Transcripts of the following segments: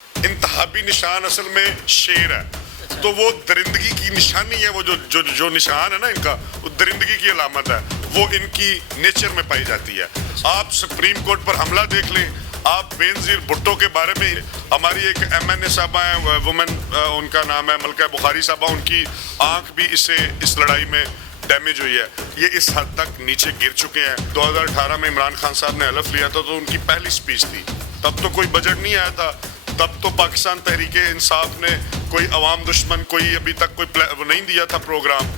انتخابی نشان اصل میں شیر ہے، تو وہ درندگی کی نشانی ہے، وہ جو نشان ہے نا ان کا، وہ درندگی کی علامت ہے، وہ ان کی نیچر میں پائی جاتی ہے۔ آپ سپریم کورٹ پر حملہ دیکھ لیں، آپ بے نظیر بھٹو کے بارے میں، ہماری ایک ایم این اے صاحبہ ہیں وومن، ان کا نام ہے ملکہ بخاری صاحبہ، ان کی آنکھ بھی اس لڑائی میں ڈیمیج ہوئی ہے۔ یہ اس حد تک نیچے گر چکے ہیں۔ 2018 میں عمران خان صاحب نے حلف لیا تھا تو ان کی پہلی سپیچ تھی، تب تو کوئی بجٹ نہیں آیا تھا، تب تو پاکستان تحریک انصاف نے کوئی عوام دشمن کوئی ابھی تک کوئی نہیں دیا تھا پروگرام،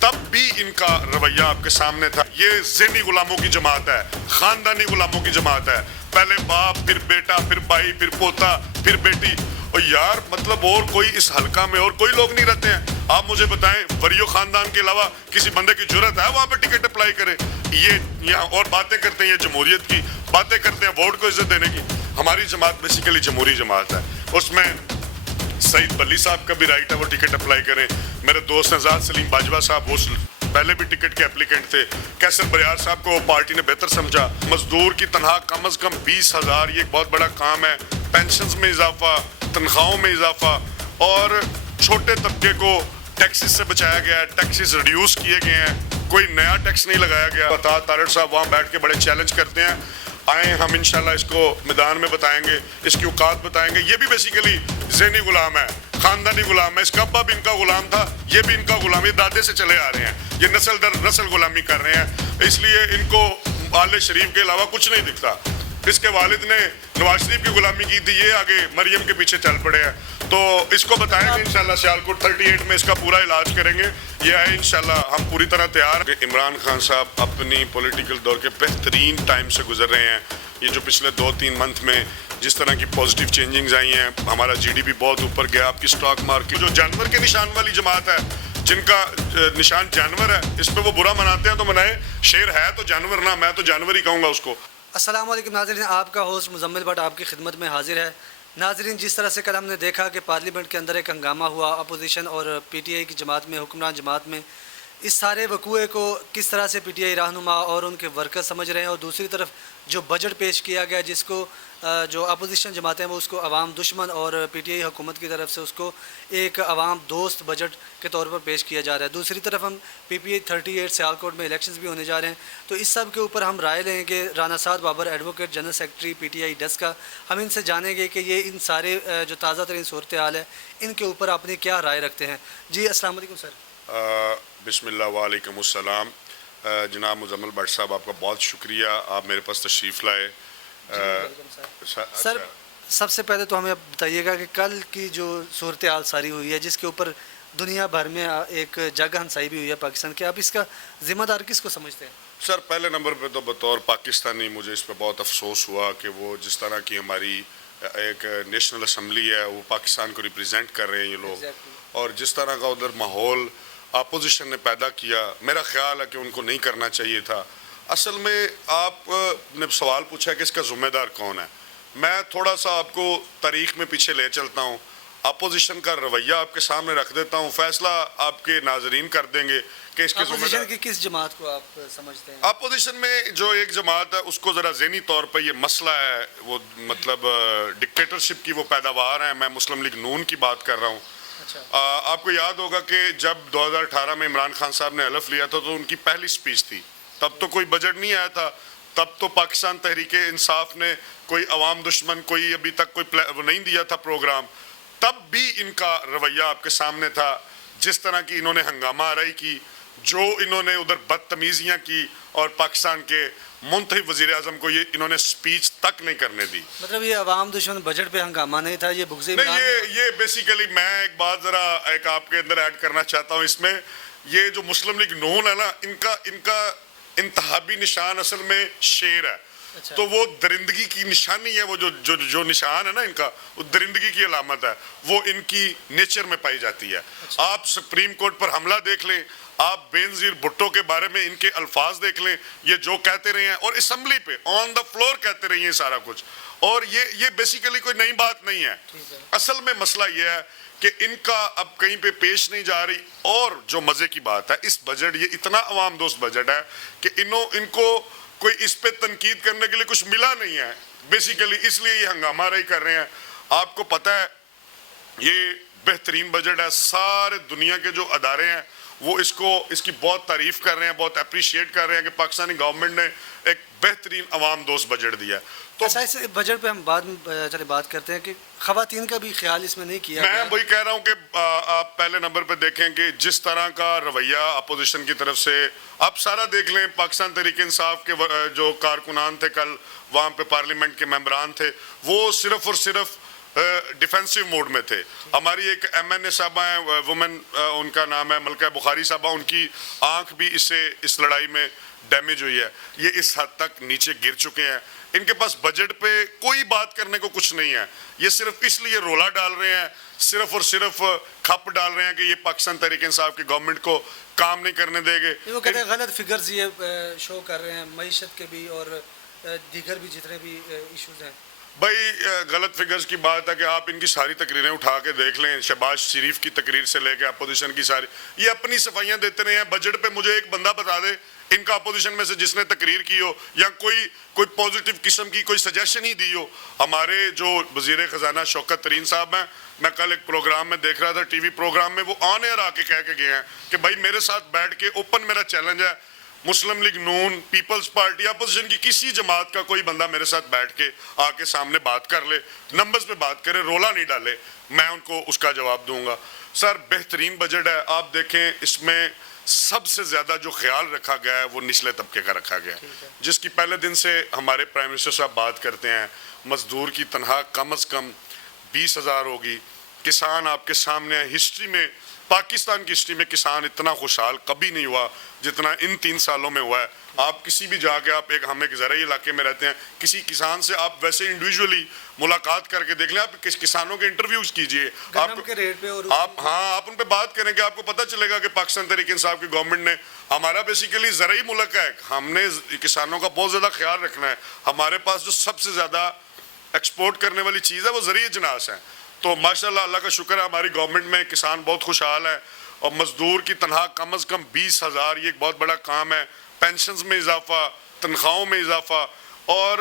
تب بھی ان کا رویہ آپ کے سامنے تھا۔ یہ ذہنی غلاموں کی جماعت ہے، خاندانی غلاموں کی جماعت ہے، پہلے باپ، پھر بیٹا، پھر بھائی، پھر پوتا، پھر بیٹی۔ اور یار مطلب اور کوئی اس حلقہ میں اور کوئی لوگ نہیں رہتے ہیں؟ آپ مجھے بتائیں، وریو خاندان کے علاوہ کسی بندے کی جرت ہے وہاں پہ ٹکٹ اپلائی کرے؟ یہ یہاں اور باتیں کرتے ہیں، یہ جمہوریت کی باتیں کرتے ہیں، ووٹ کو عزت دینے کی۔ ہماری جماعت بیسیکلی جمہوری جماعت ہے، اس میں سعید بلی صاحب کا بھی رائٹ ہے وہ ٹکٹ اپلائی کریں، میرے دوست نژاد سلیم باجوہ صاحب وہ پہلے بھی ٹکٹ کے اپلیکینٹ تھے، کیسر بریار صاحب کو پارٹی نے بہتر سمجھا۔ مزدور کی تنخواہ کم از کم 20,000، یہ ایک بہت بڑا کام ہے، پینشنز میں اضافہ، تنخواہوں میں اضافہ، اور چھوٹے طبقے کو ٹیکسز سے بچایا گیا ہے، ٹیکسز ریڈیوس کیے گئے ہیں، کوئی نیا ٹیکس نہیں لگایا گیا۔ عطا طارڑ صاحب وہاں بیٹھ کے بڑے چیلنج کرتے ہیں، آئیں ہم انشاءاللہ اس کو میدان میں بتائیں گے، اس کی اوقات بتائیں گے۔ یہ بھی بیسیکلی ذہنی غلام ہے، خاندانی غلام ہے، اس کا ابا بھی ان کا غلام تھا، یہ بھی ان کا غلام، یہ دادے سے چلے آ رہے ہیں، یہ نسل در نسل غلامی کر رہے ہیں، اس لیے ان کو آل شریف کے علاوہ کچھ نہیں دکھتا۔ اس کے والد نے نواز شریف کی غلامی کی تھی، یہ آگے مریم کے پیچھے چل پڑے ہیں، تو اس کو بتائیں گے انشاءاللہ سیالکوٹ 38 میں اس کا پورا علاج کریں گے، یہ ہے انشاءاللہ ہم پوری طرح تیار ہیں۔ عمران خان صاحب اپنی پولیٹیکل دور کے بہترین ٹائم سے گزر رہے ہیں، یہ جو پچھلے 2-3 منتھ میں جس طرح کی پازیٹیو چینجنگز آئی ہیں، ہمارا جی ڈی پی بہت اوپر گیا، آپ کی سٹاک مارکیٹ جو جانور کے نشان والی جماعت ہے، جن کا نشان جانور ہے، اس پہ وہ برا مناتے ہیں تو منائے، شیر ہے تو جانور نہ، میں تو جانور ہی کہوں گا اس کو۔ السلام علیکم ناظرین، آپ کا ہوسٹ مزمل بٹ آپ کی خدمت میں حاضر ہے۔ ناظرین، جس طرح سے کل ہم نے دیکھا کہ پارلیمنٹ کے اندر ایک ہنگامہ ہوا اپوزیشن اور پی ٹی آئی کی جماعت میں، حکمران جماعت میں، اس سارے وقوعے کو کس طرح سے پی ٹی آئی رہنما اور ان کے ورکر سمجھ رہے ہیں، اور دوسری طرف جو بجٹ پیش کیا گیا جس کو جو اپوزیشن جماعتیں ہیں وہ اس کو عوام دشمن اور پی ٹی آئی حکومت کی طرف سے اس کو ایک عوام دوست بجٹ کے طور پر پیش کیا جا رہا ہے۔ دوسری طرف ہم پی پی آئی 38 سیالکوٹ میں الیکشنز بھی ہونے جا رہے ہیں، تو اس سب کے اوپر ہم رائے لیں گے۔ Rana Saad Babar advocate general secretary P T I ڈس کا، ہم ان سے جانیں گے کہ یہ ان سارے جو تازہ ترین صورتحال ہے ان کے اوپر اپنی کیا رائے رکھتے ہیں۔ جی السلام علیکم سر۔ بسم اللہ، وعلیکم السلام۔ جناب مزمل بٹ صاحب، آپ کا بہت شکریہ، آپ میرے پاس تشریف لائے۔ سر سب سے پہلے تو ہمیں بتائیے گا کہ کل کی جو صورتحال ساری ہوئی ہے جس کے اوپر دنیا بھر میں ایک جگ ہنسائی بھی ہوئی ہے پاکستان کے، آپ اس کا ذمہ دار کس کو سمجھتے ہیں؟ سر پہلے نمبر پہ تو بطور پاکستانی مجھے اس پہ بہت افسوس ہوا کہ وہ جس طرح کی ہماری ایک نیشنل اسمبلی ہے، وہ پاکستان کو ریپریزنٹ کر رہے ہیں یہ لوگ، اور جس طرح کا ادھر ماحول اپوزیشن نے پیدا کیا، میرا خیال ہے کہ ان کو نہیں کرنا چاہیے تھا۔ اصل میں آپ نے سوال پوچھا کہ اس کا ذمہ دار کون ہے، میں تھوڑا سا آپ کو تاریخ میں پیچھے لے چلتا ہوں، اپوزیشن کا رویہ آپ کے سامنے رکھ دیتا ہوں، فیصلہ آپ کے ناظرین کر دیں گے کہ اس کے ذمہ دار۔ اپوزیشن کی کس جماعت کو آپ سمجھتے ہیں؟ اپوزیشن میں جو ایک جماعت ہے اس کو ذرا ذہنی طور پہ یہ مسئلہ ہے، وہ مطلب ڈکٹیٹرشپ کی وہ پیداوار ہیں، میں مسلم لیگ نون کی بات کر رہا ہوں۔ آپ کو یاد ہوگا کہ جب 2018 میں عمران خان صاحب نے حلف لیا تھا تو ان کی پہلی سپیچ تھی، تب تو کوئی بجٹ نہیں آیا تھا، تب تو پاکستان تحریک انصاف نے کوئی عوام دشمن کوئی ابھی تک کوئی نہیں دیا تھا پروگرام، تب بھی ان کا رویہ آپ کے سامنے تھا، جس طرح کی انہوں نے ہنگامہ آرائی کی، جو انہوں نے ادھر بدتمیزیاں کی، اور پاکستان کے منتخب وزیر اعظم کو یہ انہوں نے سپیچ تک نہیں کرنے دی۔ مطلب یہ عوام دشمن بجٹ پہ ہنگامہ نہیں تھا، یہ بغض نہیں، یہ بیسیکلی میں ایک بات ذرا ایک آپ کے اندر ایڈ کرنا چاہتا ہوں اس میں، یہ جو مسلم لیگ نون ہے نا، ان کا انتخابی نشان اصل میں شیر ہے، تو وہ درندگی کی نشانی ہے، وہ جو نشان ہے نا ان کا، وہ درندگی کی علامت ہے، وہ ان کی نیچر میں پائی جاتی ہے۔ آپ سپریم کورٹ پر حملہ دیکھ لیں، آپ بے نظیر بھٹو کے بارے میں ان کے الفاظ دیکھ لیں، یہ جو کہتے رہے ہیں، اور اسمبلی پہ آن دا فلور کہتے رہے ہیں سارا کچھ، اور یہ بیسیکلی کوئی نئی بات نہیں ہے۔ اصل میں مسئلہ یہ ہے کہ ان کا اب کہیں پہ پیش نہیں جا رہی، اور جو مزے کی بات ہے اس بجٹ، یہ اتنا عوام دوست بجٹ ہے کہ ان کو کوئی اس پہ تنقید کرنے کے لیے کچھ ملا نہیں ہے، بیسیکلی اس لیے یہ ہنگامہ آرائی کر رہے ہیں۔ آپ کو پتہ ہے یہ بہترین بجٹ ہے, سارے دنیا کے جو ادارے ہیں وہ اس کی بہت تعریف کر رہے ہیں, بہت اپریشیٹ کر رہے ہیں کہ پاکستانی گورنمنٹ نے ایک بہترین عوام دوست بجٹ دیا. تو ایسا اس بجٹ پہ ہم بعد میں چلے بات کرتے ہیں کہ خواتین کا بھی خیال اس میں نہیں کیا میں گیا. وہی کہہ رہا ہوں کہ آپ پہلے نمبر پہ دیکھیں کہ جس طرح کا رویہ اپوزیشن کی طرف سے, آپ سارا دیکھ لیں, پاکستان تحریک انصاف کے جو کارکنان تھے کل وہاں پہ, پارلیمنٹ کے ممبران تھے, وہ صرف اور صرف ڈیفینسو موڈ میں تھے. ہماری ایک ایم این اے صاحبہ ہیں, وومن, ان کا نام ہے ملکہ بخاری صاحبہ, ان کی آنکھ بھی اس لڑائی میں ڈیمیج ہوئی ہے. یہ اس حد تک نیچے گر چکے ہیں, ان کے پاس بجٹ پہ کوئی بات کرنے کو کچھ نہیں ہے. یہ صرف اس لیے رولا ڈال رہے ہیں, صرف اور صرف کھپ ڈال رہے ہیں کہ یہ پاکستان تحریک انصاف کی گورنمنٹ کو کام نہیں کرنے دیں گے. وہ کہتے ہیں غلط فگرز یہ شو کر رہے ہیں, معیشت کے بھی اور دیگر بھی جتنے بھی ایشوز ہیں. بھائی غلط فگرز کی بات ہے کہ آپ ان کی ساری تقریریں اٹھا کے دیکھ لیں, شہباز شریف کی تقریر سے لے کے اپوزیشن کی ساری, یہ اپنی صفائیاں دیتے رہے ہیں. بجٹ پہ مجھے ایک بندہ بتا دے ان کا اپوزیشن میں سے جس نے تقریر کی ہو یا کوئی پوزیٹیو قسم کی کوئی سجیشن ہی دی ہو. ہمارے جو وزیر خزانہ شوکت ترین صاحب ہیں, میں کل ایک پروگرام میں دیکھ رہا تھا, ٹی وی پروگرام میں, وہ آن ایئر آ کے کہہ کے گئے ہیں کہ بھائی میرے ساتھ بیٹھ کے اوپن میرا چیلنج ہے, مسلم لیگ نون, پیپلز پارٹی, اپوزیشن کی کسی جماعت کا کوئی بندہ میرے ساتھ بیٹھ کے آ کے سامنے بات کر لے, نمبرز پہ بات کرے, رولا نہیں ڈالے, میں ان کو اس کا جواب دوں گا. سر بہترین بجٹ ہے, آپ دیکھیں اس میں سب سے زیادہ جو خیال رکھا گیا ہے وہ نچلے طبقے کا رکھا گیا ہے, جس کی پہلے دن سے ہمارے پرائم منسٹر صاحب بات کرتے ہیں. مزدور کی تنخواہ کم از کم 20,000 ہوگی. کسان آپ کے سامنے ہے, ہسٹری میں, پاکستان کی ہسٹری میں کسان اتنا خوشحال کبھی نہیں ہوا جتنا ان 3 سالوں میں ہوا ہے. آپ کسی بھی جا کے, ہم ایک زرعی علاقے میں رہتے ہیں, کسی کسان سے آپ ویسے انڈیویجولی ملاقات کر کے دیکھ لیں, آپ کس کسانوں کے انٹرویوز کیجئے, آپ ان پہ بات کریں کہ آپ کو پتہ چلے گا کہ پاکستان تحریک انصاف کی گورنمنٹ نے, ہمارا بیسیکلی زرعی ملک ہے, ہم نے کسانوں کا بہت زیادہ خیال رکھنا ہے. ہمارے پاس جو سب سے زیادہ ایکسپورٹ کرنے والی چیز ہے وہ زرعی اجناس ہیں. تو ماشاءاللہ اللہ کا شکر ہے ہماری گورنمنٹ میں کسان بہت خوشحال ہے. اور مزدور کی تنخواہ کم از کم 20,000, یہ ایک بہت بڑا کام ہے. پینشنز میں اضافہ, تنخواہوں میں اضافہ, اور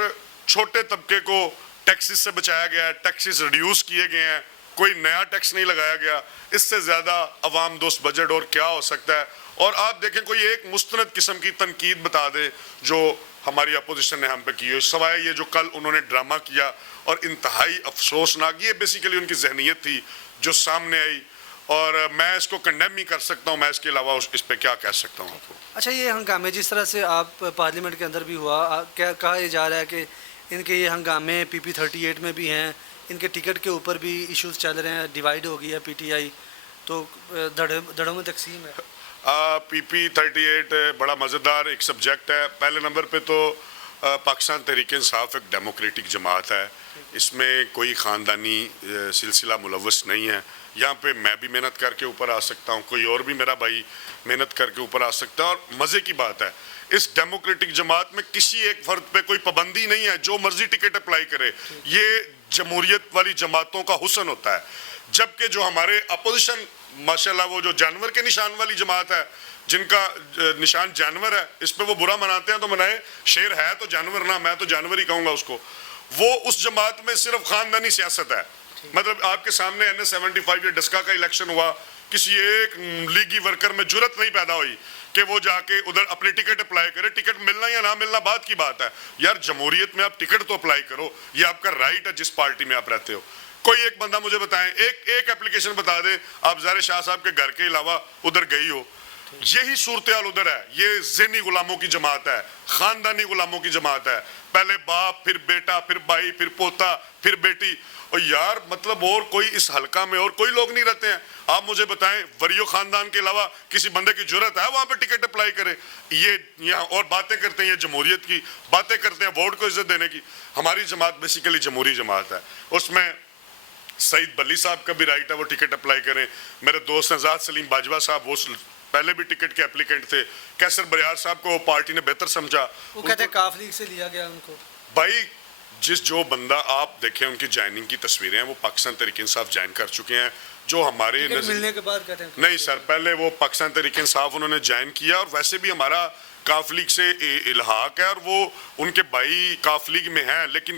چھوٹے طبقے کو ٹیکسز سے بچایا گیا ہے, ٹیکسز ریڈیوس کیے گئے ہیں, کوئی نیا ٹیکس نہیں لگایا گیا. اس سے زیادہ عوام دوست بجٹ اور کیا ہو سکتا ہے. اور آپ دیکھیں کوئی ایک مستند قسم کی تنقید بتا دے جو ہماری اپوزیشن نے ہم پہ کی ہو, سوائے یہ جو کل انہوں نے ڈرامہ کیا اور انتہائی افسوسناک, یہ بیسیکلی ان کی ذہنیت تھی جو سامنے آئی, اور میں اس کو کنڈیم ہی کر سکتا ہوں. میں اس کے علاوہ اس پہ کیا کہہ سکتا ہوں آپ کو. اچھا, یہ ہنگامے جس طرح سے آپ پارلیمنٹ کے اندر بھی ہوا, کیا کہا یہ جا رہا ہے کہ ان کے یہ ہنگامے PP 38 میں بھی ہیں, ان کے ٹکٹ کے اوپر بھی ایشوز چل رہے ہیں, ڈیوائیڈ ہو گئی ہے PTI, تو دھڑوں میں تقسیم ہے. PP 38 بڑا مزیدار ایک سبجیکٹ ہے. پہلے نمبر پہ تو پاکستان تحریک انصاف ایک ڈیموکریٹک جماعت ہے, اس میں کوئی خاندانی سلسلہ ملوث نہیں ہے. یہاں پہ میں بھی محنت کر کے اوپر آ سکتا ہوں, کوئی اور بھی میرا بھائی محنت کر کے اوپر آ سکتا ہے. اور مزے کی بات ہے اس ڈیموکریٹک جماعت میں کسی ایک فرد پہ کوئی پابندی نہیں ہے, جو مرضی ٹکٹ اپلائی کرے. یہ جمہوریت والی جماعتوں کا حسن ہوتا ہے. جبکہ جو ہمارے اپوزیشن ماشاءاللہ وہ جو جانور کے نشان والی جماعت ہے, جن کا نشان جانور ہے, اس پہ وہ برا مناتے ہیں تو منائے, شیر ہے تو جانور نہ, میں تو جانور ہی کہوں گا اس کو. وہ اس جماعت میں صرف خاندانی سیاست ہے. مطلب آپ کے سامنے NS-75 یا ڈسکا کا الیکشن ہوا, کسی ایک لیگی ورکر میں جرت نہیں پیدا ہوئی کہ وہ جا کے ادھر اپنی ٹکٹ اپلائی کرے. ٹکٹ ملنا یا نہ ملنا بات کی بات ہے یار, جمہوریت میں آپ ٹکٹ تو اپلائی کرو, یہ آپ کا رائٹ ہے جس پارٹی میں آپ رہتے ہو. کوئی ایک بندہ مجھے بتائیں, ایک اپلیکیشن بتا دیں آپ ظاہر شاہ صاحب کے گھر کے علاوہ ادھر گئی ہو. یہی صورتحال ادھر ہے. یہ ذہنی غلاموں کی جماعت ہے, خاندانی غلاموں کی جماعت ہے. پہلے باپ, پھر بیٹا, پھر بھائی, پھر پوتا, پھر بیٹی. اور یار مطلب اور کوئی اس حلقہ میں اور کوئی لوگ نہیں رہتے ہیں. آپ مجھے بتائیں وریو خاندان کے علاوہ کسی بندے کی جرت ہے وہاں پہ ٹکٹ اپلائی کرے؟ یہ یہاں اور باتیں کرتے ہیں, یہ جمہوریت کی باتیں کرتے ہیں, ووٹ کو عزت دینے کی. ہماری جماعت بیسیکلی جمہوری جماعت ہے. اس میں سعید بلی صاحب کا بھی رائٹ ہے وہ ٹکٹ اپلائی کریں. میرے دوست نزاد سلیم باجوہ صاحب وہ پہلے بھی ٹکٹ کے اپلیکنٹ تھے. کیسر بریار صاحب کو پارٹی نے بہتر سمجھا, وہ کہتے ہیں کاف لیگ سے لیا گیا ان کو. بھائی جو بندہ آپ دیکھیں ان کی جوائننگ کی تصویریں ہیں, وہ پاکستان تحریک انصاف جوائن کر چکے ہیں. جو ہمارے ملنے کے بعد کہتے ہیں نہیں سر, پہلے وہ پاکستان تحریک انصاف انہوں نے جوائن کیا, اور ویسے بھی ہمارا کاف لیگ سے الحاق ہے, اور وہ ان کے بھائی کاف لیگ میں ہیں, لیکن